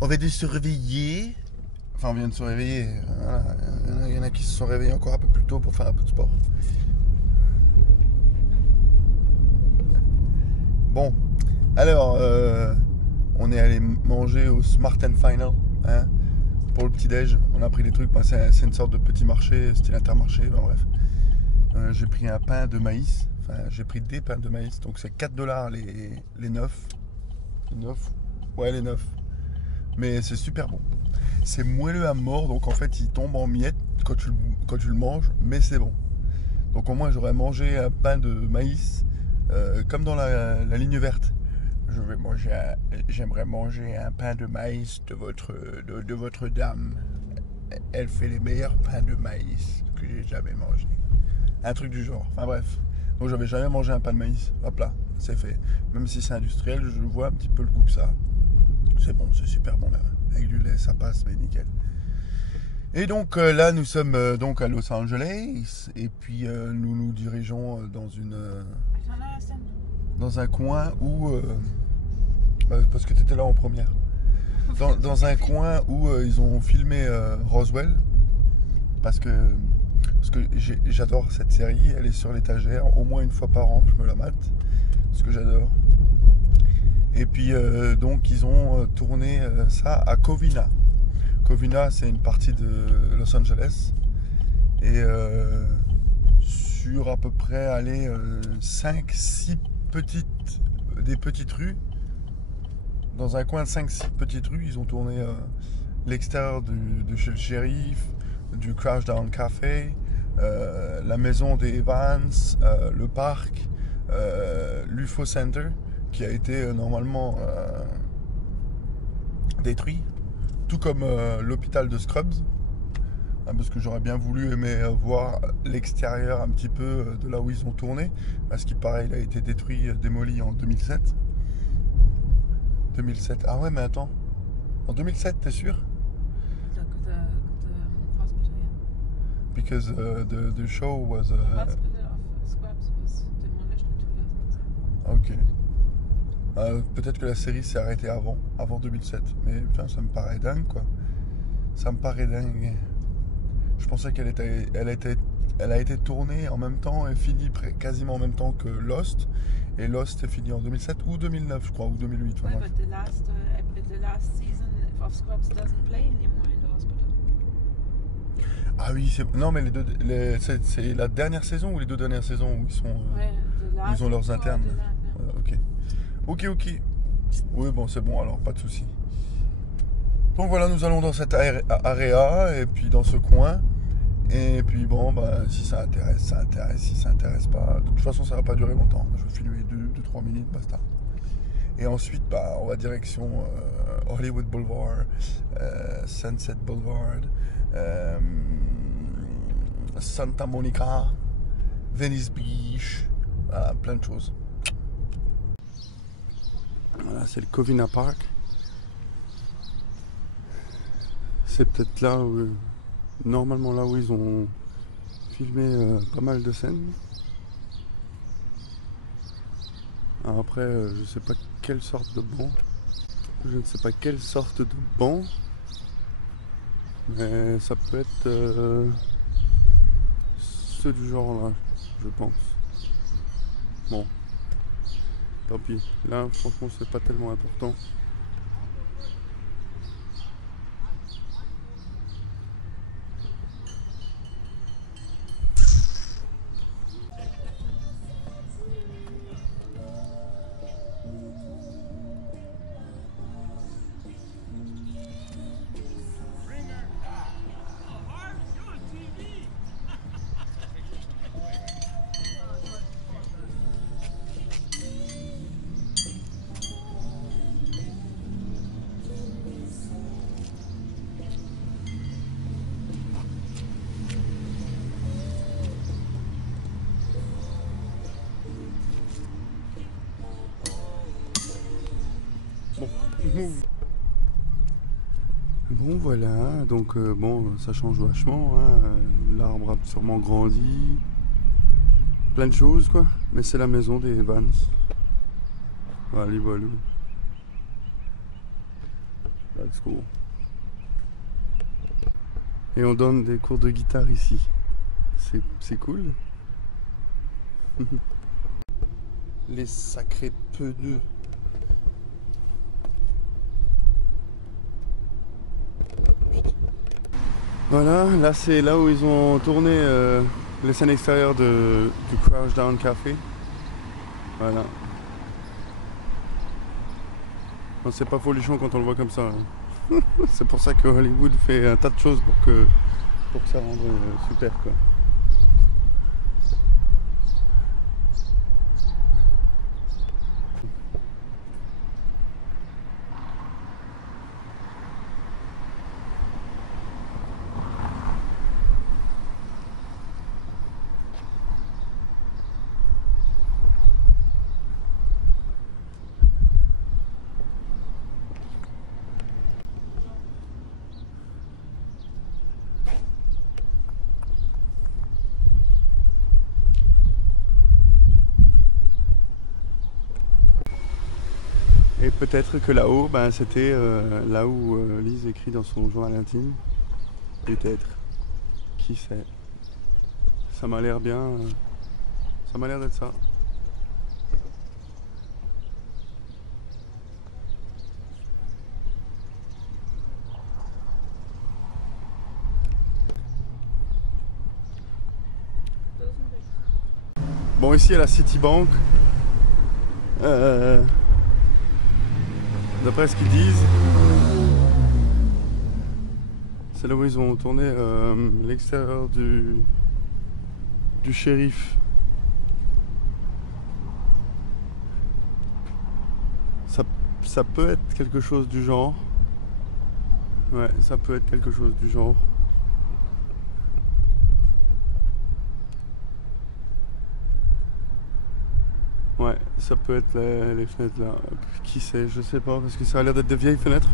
On vient de se réveiller. Enfin, on vient de se réveiller. Voilà. Il y en a qui se sont réveillés encore un peu plus tôt pour faire un peu de sport. Bon, alors, on est allé manger au Smart and Final, hein, pour le petit-déj. On a pris des trucs, c'est une sorte de petit marché, style Intermarché, ben bref. J'ai pris un pain de maïs, enfin j'ai pris des pains de maïs, donc c'est 4 $ les 9. Les 9. Ouais, les 9. Mais c'est super bon. C'est moelleux à mort, donc en fait il tombe en miettes quand tu le manges, mais c'est bon. Donc au moins j'aurais mangé un pain de maïs comme dans la ligne verte. J'aimerais manger un pain de maïs de votre dame. Elle fait les meilleurs pains de maïs que j'ai jamais mangé. Un truc du genre. Enfin bref. Donc j'avais jamais mangé un pain de maïs. Hop là, c'est fait. Même si c'est industriel, je vois un petit peu le goût que ça a. C'est bon, c'est super bon là. Avec du lait, ça passe, mais nickel. Et donc là, nous sommes donc à Los Angeles. Et puis nous nous dirigeons dans un coin où... parce que tu étais là en première. Dans un coin où ils ont filmé Roswell. Parce que j'adore cette série. Elle est sur l'étagère. Au moins une fois par an, je me la mate. Parce que j'adore. Et puis donc ils ont tourné ça à Covina. Covina, c'est une partie de Los Angeles. Et sur à peu près 5-6 petites rues, dans un coin de 5-6 petites rues, ils ont tourné l'extérieur de chez le shérif, du Crash Down Café, la maison des Evans, le parc, l'UFO Center, qui a été normalement détruit, tout comme l'hôpital de Scrubs, hein, parce que j'aurais bien voulu aimer voir l'extérieur un petit peu de là où ils ont tourné, parce qu'il paraît il a été détruit, démoli en 2007. 2007. Ah ouais, mais attends, en 2007, t'es sûr? The hospital, yeah. Because the show was... The hospital of Scrubs was demolished in 2007. Ok. Peut-être que la série s'est arrêtée avant 2007. Mais putain, ça me paraît dingue, quoi. Ça me paraît dingue. Je pensais elle a été tournée en même temps et finie quasiment en même temps que Lost. Et Lost est fini en 2007 ou 2009, je crois, ou 2008. Ouais, but the last season of Scrubs doesn't play anymore in the hospital. Ah oui, non, mais c'est la dernière saison ou les 2 dernières saisons où ils sont, Ouais, où ils ont leurs internes. Yeah. Ok. Oui, bon, c'est bon alors, pas de souci. Donc voilà, nous allons dans cette area et puis dans ce coin. Et puis bon, bah, si ça intéresse, ça intéresse. Si ça intéresse pas, de toute façon, ça va pas durer longtemps. Je vais filmer 2-3 minutes, basta. Et ensuite, bah, on va direction Hollywood Boulevard, Sunset Boulevard, Santa Monica, Venice Beach, voilà, plein de choses. Voilà, c'est le Covina Park. C'est peut-être là où, normalement là où ils ont filmé pas mal de scènes. Alors après, je sais pas quelle sorte de banc. Je ne sais pas quelle sorte de banc. Mais ça peut être ceux du genre là, je pense. Bon, tant pis. Là, franchement, c'est pas tellement important. Bon voilà, donc bon, ça change vachement, hein. L'arbre a sûrement grandi, plein de choses quoi, mais c'est la maison des Evans. Voilà, voilà. That's cool. Et on donne des cours de guitare ici. C'est cool. Les sacrés pneus. Voilà, là c'est là où ils ont tourné les scènes extérieures du Crouch Down Café. Voilà. Non, c'est pas folichon quand on le voit comme ça. C'est pour ça que Hollywood fait un tas de choses pour que ça rende super quoi. Et peut-être que là-haut, ben, c'était là où Lise écrit dans son journal intime. Peut-être. Qui sait. Ça m'a l'air bien. Ça m'a l'air d'être ça. Bon, ici à la Citibank, d'après ce qu'ils disent, c'est là où ils ont tourné l'extérieur du shérif. Ça peut être quelque chose du genre. Ouais, ça peut être quelque chose du genre. Ouais, ça peut être les fenêtres là. Qui sait, je sais pas, parce que ça a l'air d'être des vieilles fenêtres.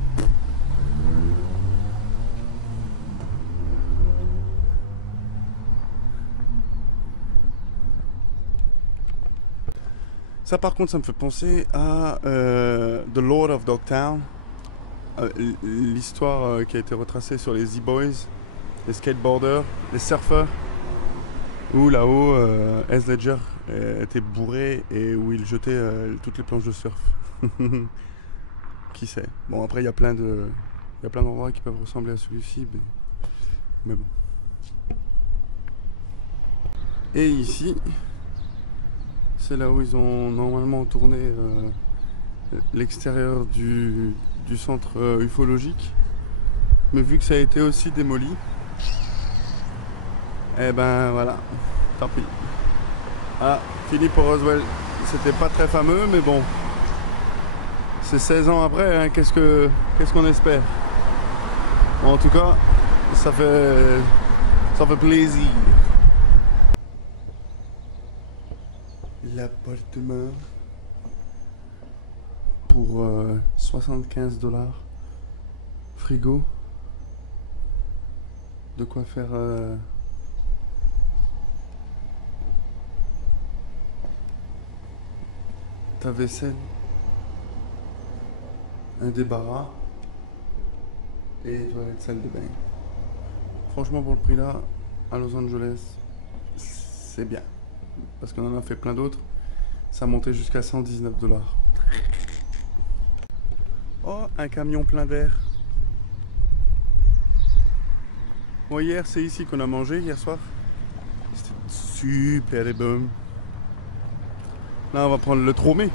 Ça par contre, ça me fait penser à The Lord of Dogtown. L'histoire qui a été retracée sur les Z-Boys, les skateboarders, les surfeurs, où là-haut, Heath Ledger était bourré et où il jetait toutes les planches de surf. Qui sait. Bon, après, il y a plein d'endroits qui peuvent ressembler à celui-ci, mais bon. Et ici, c'est là où ils ont normalement tourné l'extérieur du centre ufologique. Mais vu que ça a été aussi démoli, eh ben voilà, tant pis. Ah, fini pour Roswell. C'était pas très fameux, mais bon. C'est 16 ans après, hein, qu'est-ce qu'on espère? Bon, en tout cas, ça fait plaisir. L'appartement pour 75$. Frigo. De quoi faire ta vaisselle, un débarras et toilette, salle de bain. Franchement, pour le prix là, à Los Angeles, c'est bien. Parce qu'on en a fait plein d'autres. Ça montait jusqu'à 119$. Oh, un camion plein d'air. Bon, hier, c'est ici qu'on a mangé, hier soir. C'était super bon. Là, on va prendre le Tromé.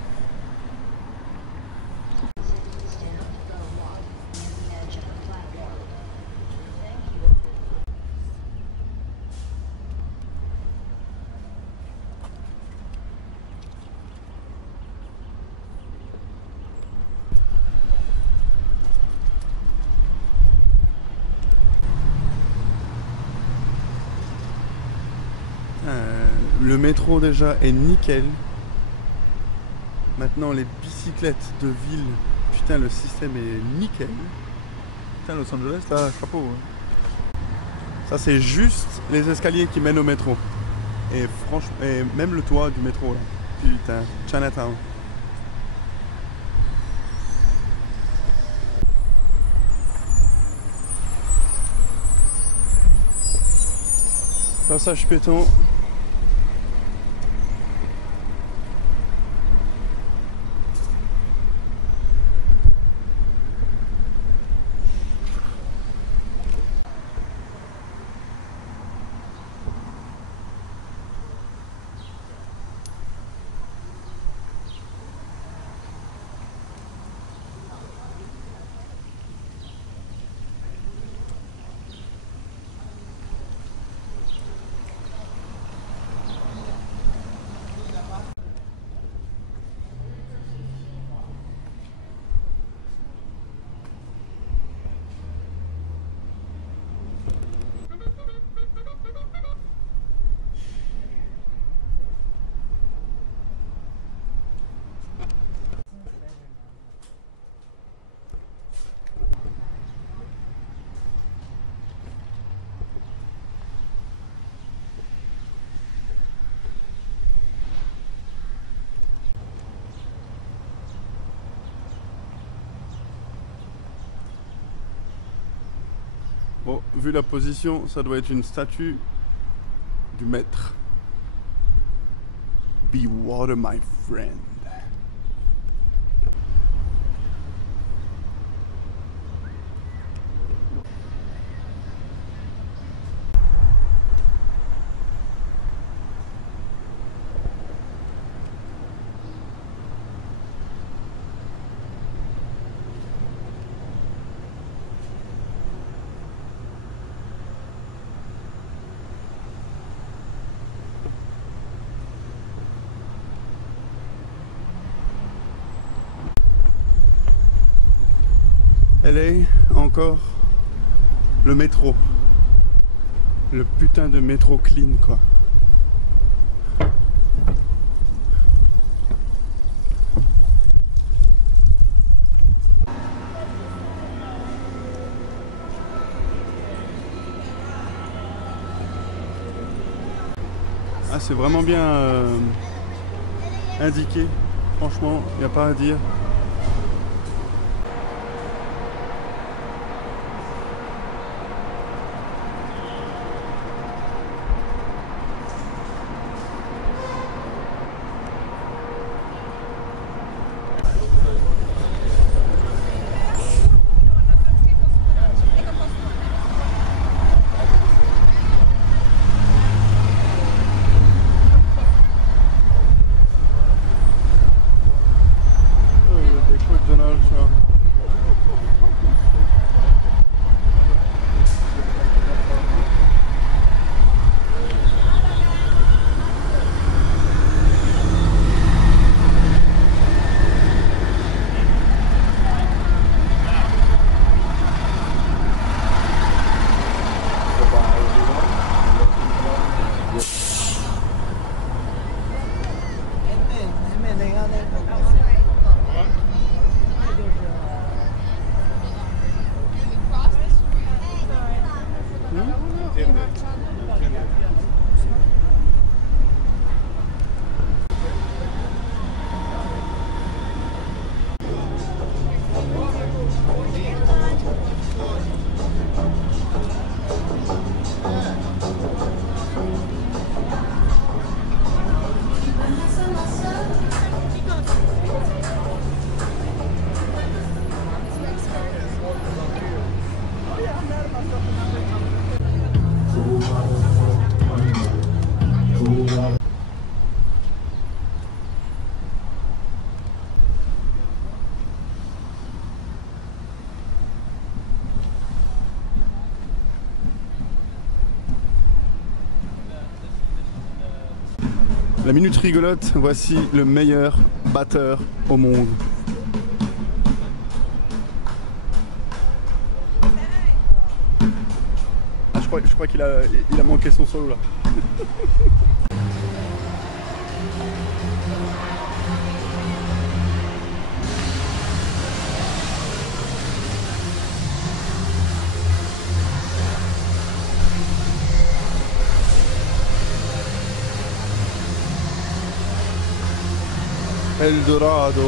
Le métro déjà est nickel. Maintenant les bicyclettes de ville, putain le système est nickel. Putain Los Angeles là, chapeau. Hein. Ça c'est juste les escaliers qui mènent au métro. Et franchement, et même le toit du métro là. Putain, Chinatown. Passage piéton. Bon, vu la position, ça doit être une statue du maître. Be water, my friend. LA, encore le métro. Le putain de métro clean, quoi. Ah, c'est vraiment bien indiqué. Franchement, il n'y a pas à dire. La minute rigolote, voici le meilleur batteur au monde. Ah, je crois qu'il a manqué son solo là. Eldorado.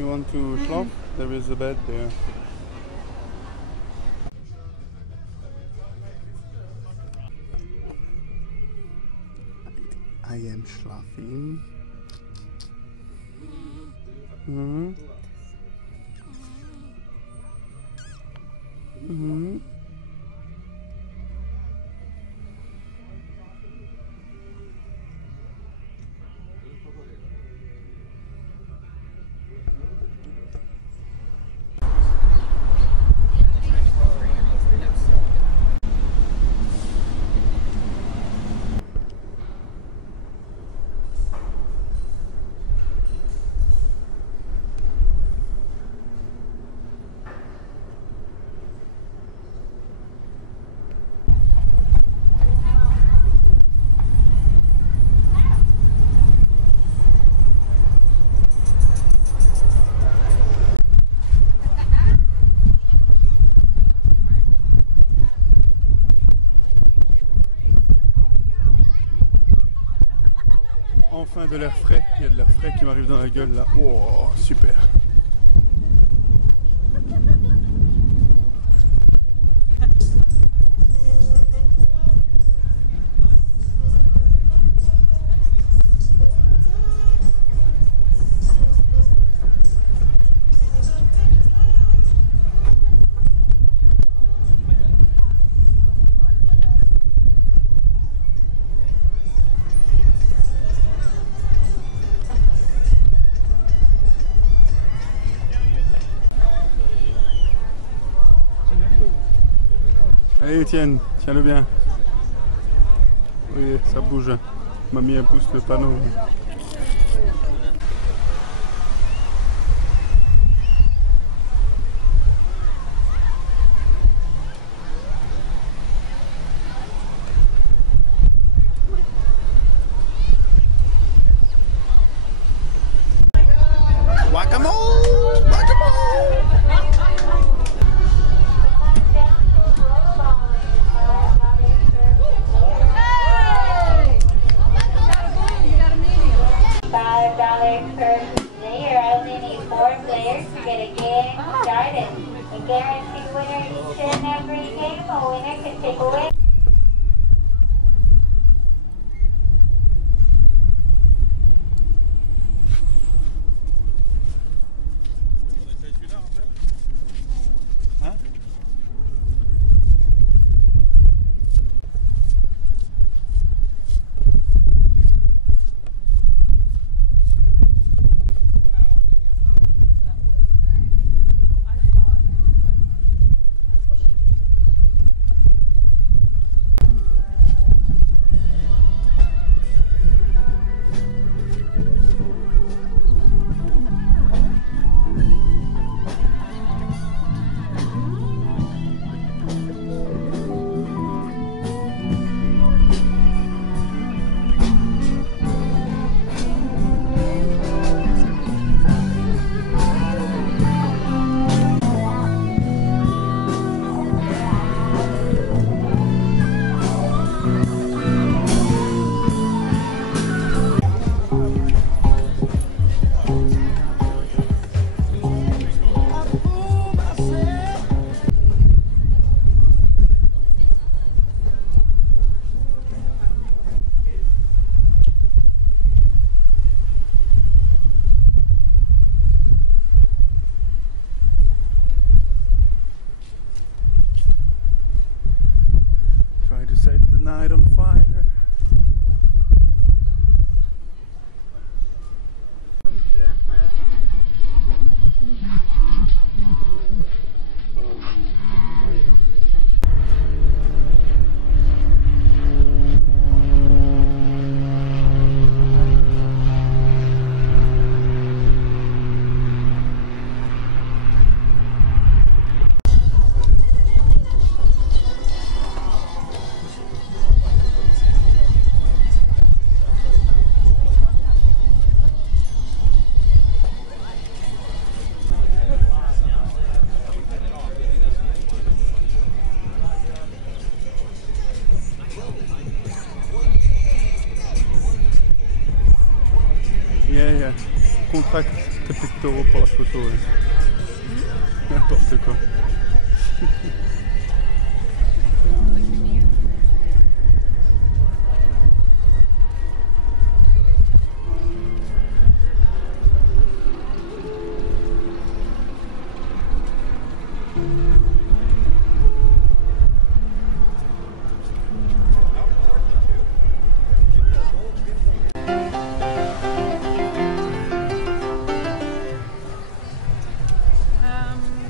you want to schlaf? There is a bed there. I am schlafen. Mhm. Mhm. Enfin de l'air frais, il y a de l'air frais qui m'arrive dans la gueule là. Oh, super. Allez Étienne, tiens-le bien. Oui, ça bouge. M'a mis un pouce le panneau. $5 per player. Only need 4 players to get a game started. A guaranteed winner each and every game. A winner can take away. Night on fire. Yeah, contract. très pectoraux pour la photo. Ouais. N'importe quoi.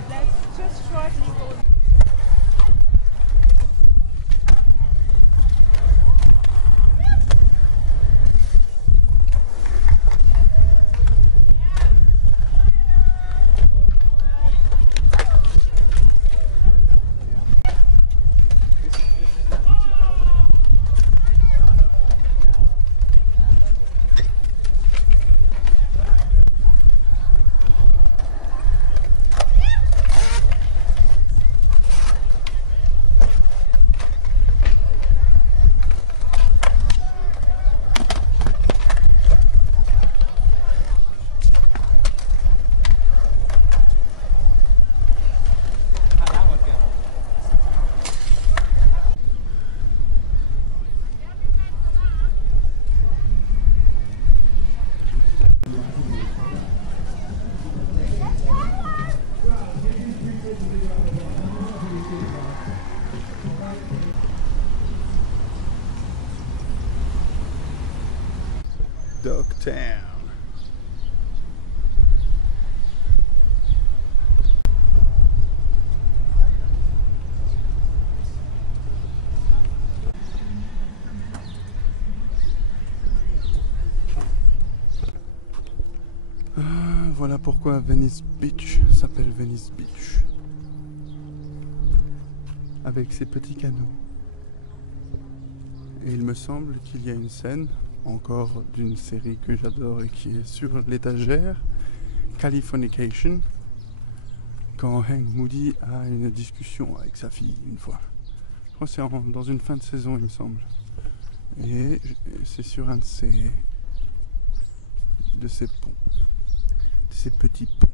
Let's just shortly go. Dogtown. Voilà pourquoi Venice Beach s'appelle Venice Beach. Avec ses petits canaux. Et il me semble qu'il y a une scène, encore d'une série que j'adore et qui est sur l'étagère, Californication, quand Hank Moody a une discussion avec sa fille une fois. Je crois que c'est dans une fin de saison, il me semble. Et c'est sur un de ces ponts, de ces petits ponts.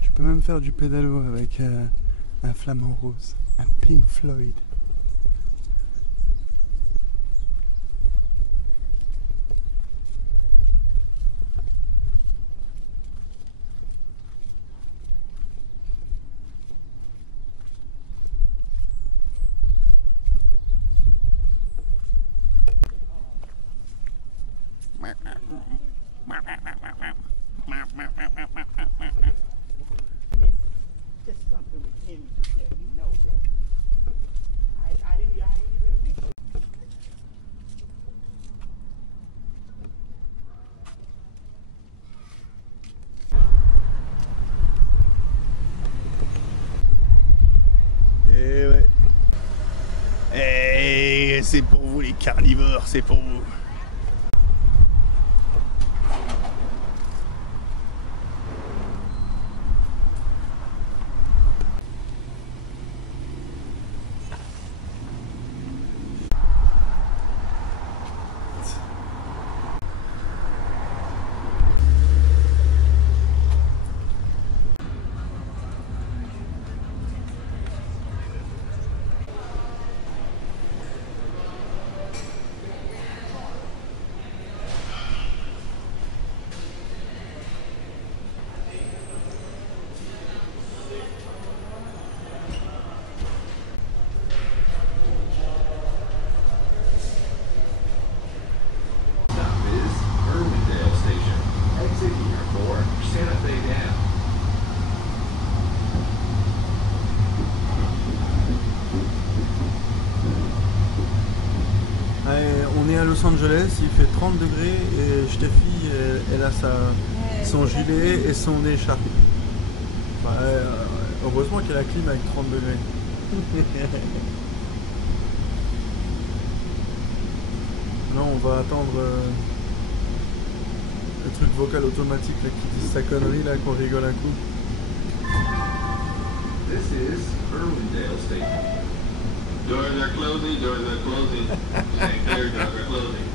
Tu peux même faire du pédalo avec un flamant rose, un Pink Floyd. Just something within you that you know that I ain't even reached it. Et ouais. Et c'est pour vous les carnivores, c'est pour vous. On est à Los Angeles, il fait 30 degrés et Steffi, elle a son gilet et son écharpe. Bah, heureusement qu'il y a la clim avec 30 degrés. Non, on va attendre le truc vocal automatique là, qui dit sa connerie là, qu'on rigole un coup. This is Irwindale Station. Doors are closing, doors are closing. St. Clair, doors are closing.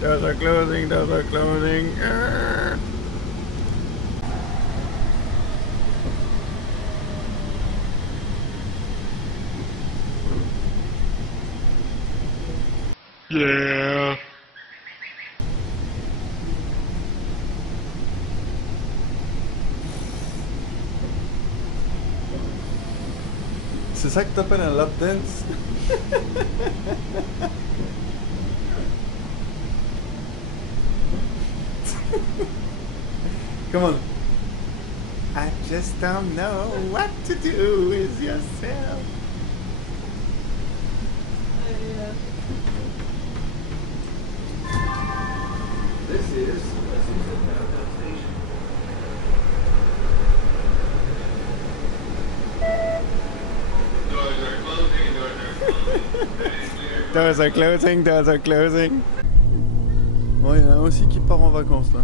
Doors are closing, doors are closing. Yeah. C'est ça que t'appelles un lap dance? Come on. I just don't know what to do with yourself. This is Lexington Downtown Station. Doors are closing, doors are closing. St. Clair. Doors are closing, doors are closing. Bon, il y en a aussi qui part en vacances là.